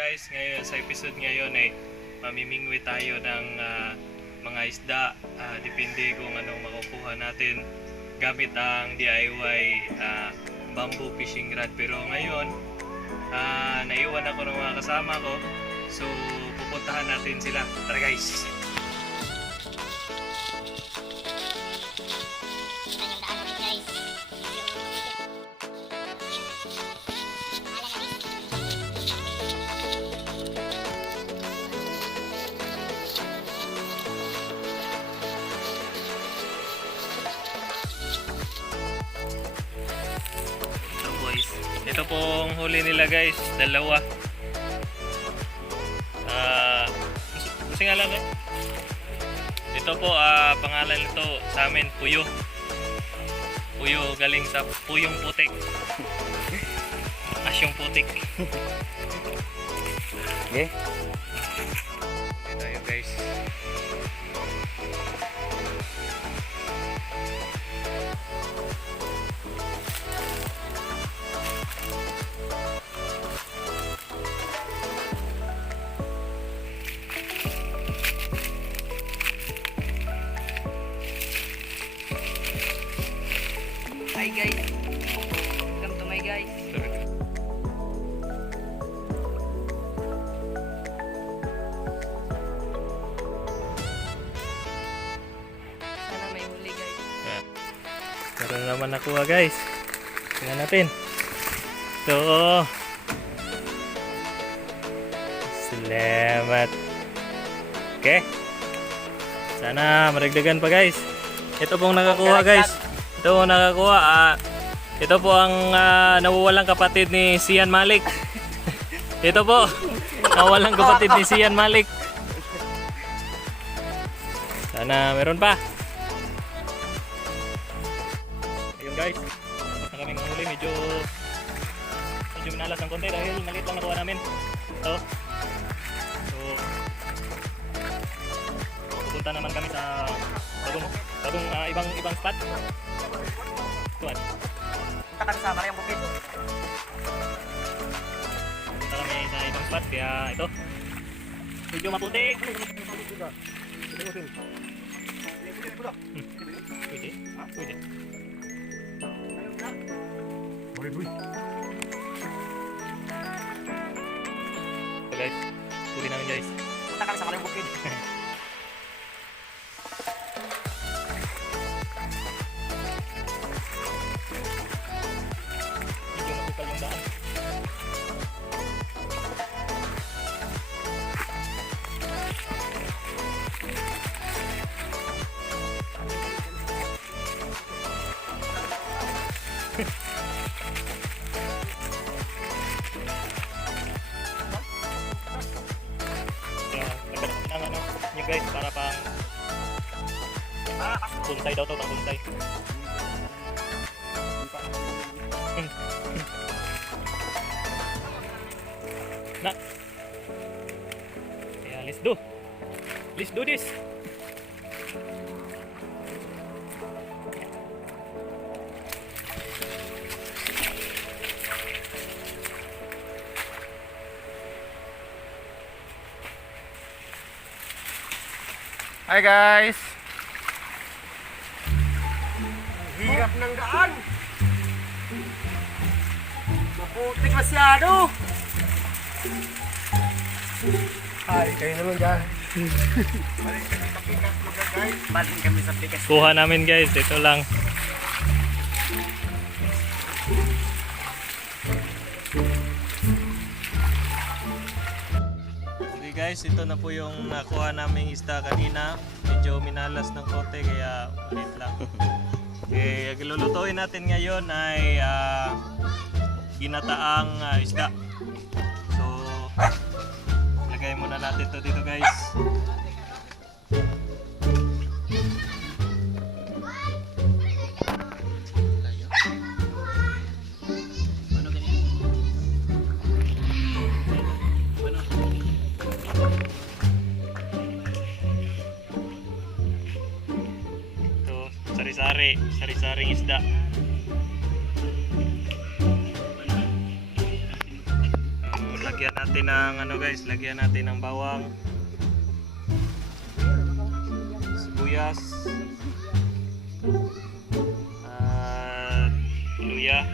guys, ngayon sa episode ngayon ay mamimingwi tayo ng mga isda. Depende kung anong makukuha natin gamit ang DIY bamboo fishing rod. Pero ngayon, naiwan ako ng mga kasama ko. So, pupuntahan natin sila. Tara guys! Ito pong huli nila guys, dalawa. Kasi nga lang ito po, pangalan nito sa amin, Puyo. Puyo galing sa Puyong Putik. Asyong Putik. Okay. Ito tayo guys. Hi guys, welcome to my guys. Sana may huli guys. Meron naman nakuha guys. Tingnan natin. So, salamat. Okay. Sana maragdagan pa guys. Ito pong nakakuha guys. Ito po nakakuha. Ito po ang nawawalang kapatid ni Sian Malik. Ito po, nawawalang kapatid ni Sian Malik. Sana meron pa. Ayun guys, tapos na kaming huli. Medyo minalas ng konti dahil maliit lang nakuha namin. Ito. So, pupunta naman kami sa bagong ibang spot. Tuan. Punta kami sa Malayang Bukid. Punta kami sa ibang spot kaya ito. Medyo maputik. Pwede. Pwede. So guys, huli namin guys. Punta kami sa Malayang Bukid. Medyo matukal yung daan. Kaya nagkaroon ng nyo guys para pang bonsai daw to, pang bonsai. Na. Yeah, let's do this. Hi guys. Hirap ng daan. Maputik masyado. Hi, kayo naman dyan. Balik kami sa pikas. Kuha namin guys, ito lang. Okay guys, ito na po yung nakuha naming isda kanina. Medyo minalas ng konti kaya ulit lang. Okay, ang lulutuin natin ngayon ay ginataang isda. So, lagay muna natin to dito guys. Sari-saring isda. lagyan natin ng ano guys, lagyan natin ng bawang, sibuyas, at luya.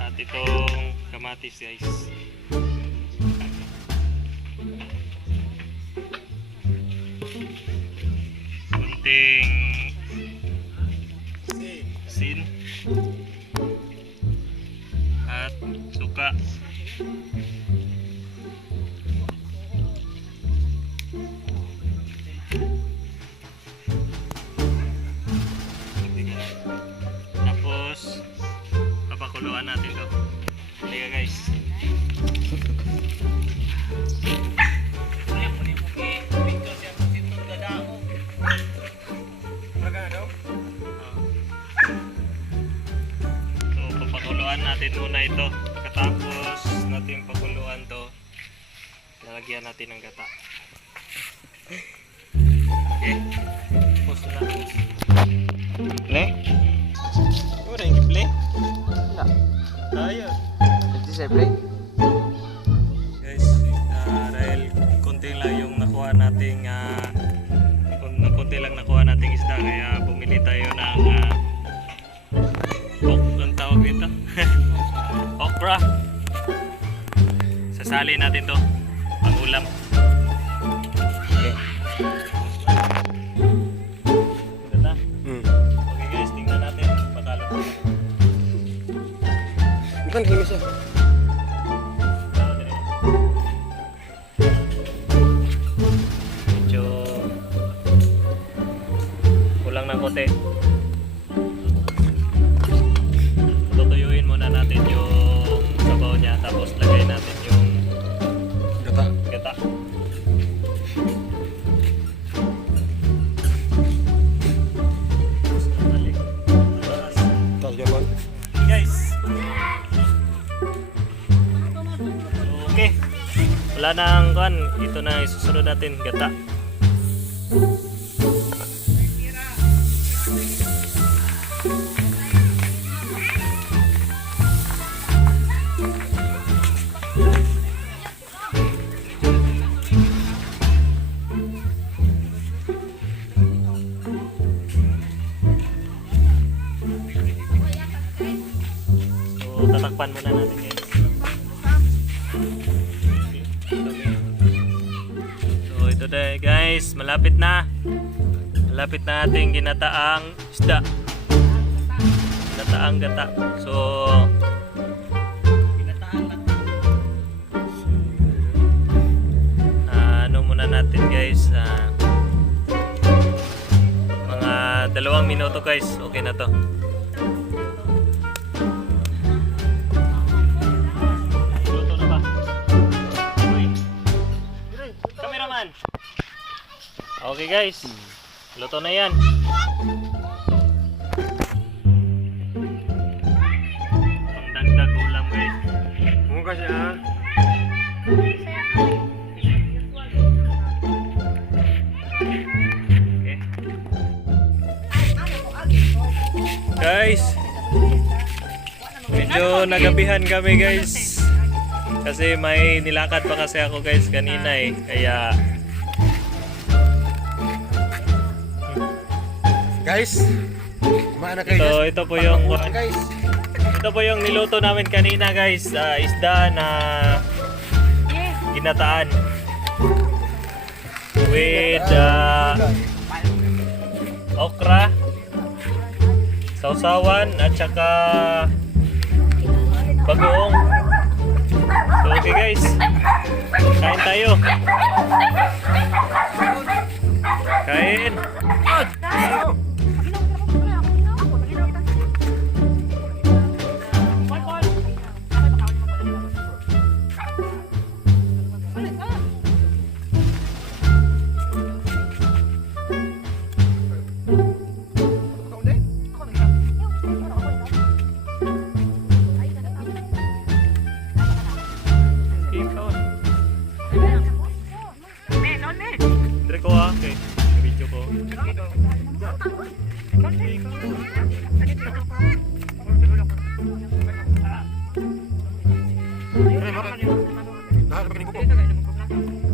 At itong kamatis guys. Kunting asin at suka. Tapos papakuluan natin to. Halika guys. So papakuluan natin muna ito. Pagkatapos natin pakuluan to, lalagyan natin ng gata. Okay. Tapos na. Play? Wala yung play? Wala. Tayo. Ito siya, play. Guys, dahil konti lang yung nakuha nating konti lang nakuha nating isda, kaya bumili tayo ng ang tawag dito? Okra. Sasali natin to pang ulam. Okay. Ito na. Okay guys, tingnan natin. Pakalo po. Bukan, hindi siya. Medyo kulang ng kote. Tutuyuin muna natin yung sabaw niya, tapos lagay natin yung Gata. gata. Tapos ganon. Guys. Okay. Wala nang kan, ito na isusunod natin, gata. So tatakpan muna natin guys. So ito na guys, malapit na. Malapit na ating ginataang isda. Ginataang gata. So ano muna natin guys, mga 2 minuto guys, okay na to. Luto na ba? Uy. Cameraman. Okay guys, luto na yan. Ang dagdag ulam guys. Mukha siya. Okay. Guys, medyo nagabihan kami guys. Kasi may nilakad pa kasi ako guys kanina eh. Kaya Guys, kumain na kayo. ito po yung Guys. ito po yung niluto namin kanina guys. Isda na ginataan with okra, sausawan at saka bagoong. So okay guys, kain tayo. Kain. Dire ko okay. Video ko. Bakit ba kini buko? Dito kayo naman na.